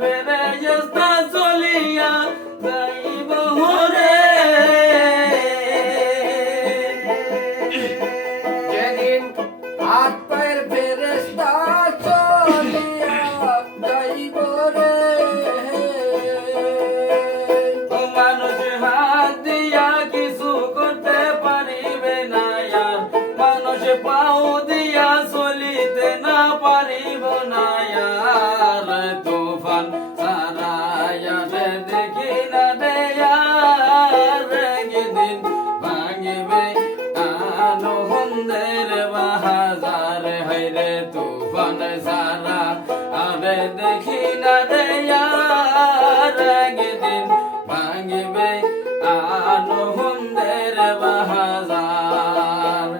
ফেরেশতা চলিয়া যাইব রে। যেদিন হাত পায়ের ফেরেশতা চলিয়া যাইব রে। মানুষ হাত দিয়া কিছু করতে পারিবে না আর, মানুষ পাও দিয়া চলিতে না পারিব না আর। তুফান সারায়ারে দেখি না রে আর, একদিন ভাঙিবে আনন্দের বাহাজার। হায়রে তুফান সারা আরে দেখি না রে আর, একদিন ভাঙিবে আনন্দের বাহাজার।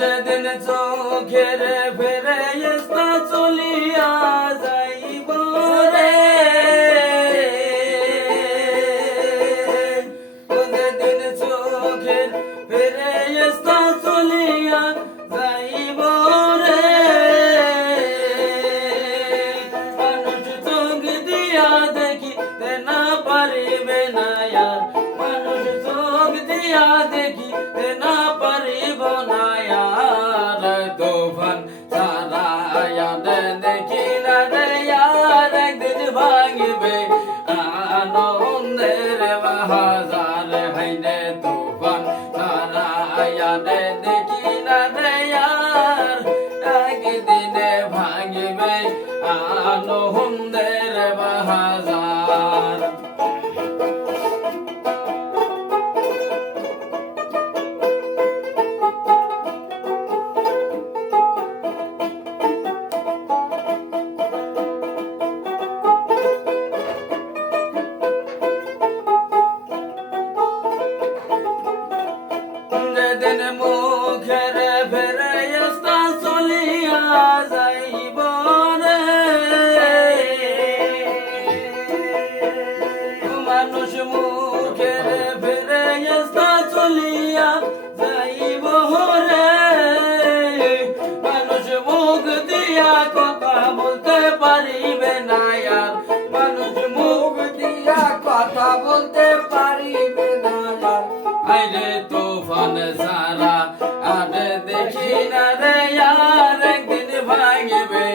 যেদিন চোখের ফেরেশতা চলিয়া যাইব রে, যেদিন চোখের ফেরেশতা চলিয়া যাইব রে। মানুষ চোখ দিয়া দেখিতে না পারিবে না আর, মানুষ চোখ দিয়া দেখিতে না পারিব না আর। তুফান সারায়ারে দেখি না রে আর, একদিন ভাঙিবে আনন্দের বাহাজার। হায়রে তুফান সারায়ারে দেখি না রে আর, একদিনে ভাঙিবে আনন্দের বাহাজার। যেদিন মুখের ফেরেশতা চলিয়া যাইব রে, মানুষ মুখের ফেরেশতা চলিয়া যাইব রে। মানুষ মুখ দিয়া কথা বলতে পারিবে না আর, মানুষ মুখ দিয়া কথা বলতে পারিবে না আর। হায়রে তুফান সারা আরে দেখি না রে আর, একদিন ভাঙিবে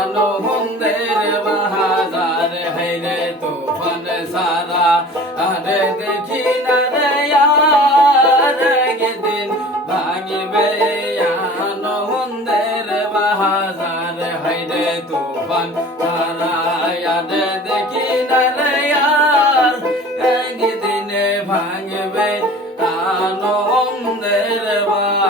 আনন্দের বাহাজার। হায়রে তুফান সারা আরে দেখি না রে আর, একদিন ভাঙিবে আনন্দের বাহাজার। হায়রে তুফান সারা আরে দেখি না রে আর, একদিনে ভাঙবে আনন্দের বাহাজার।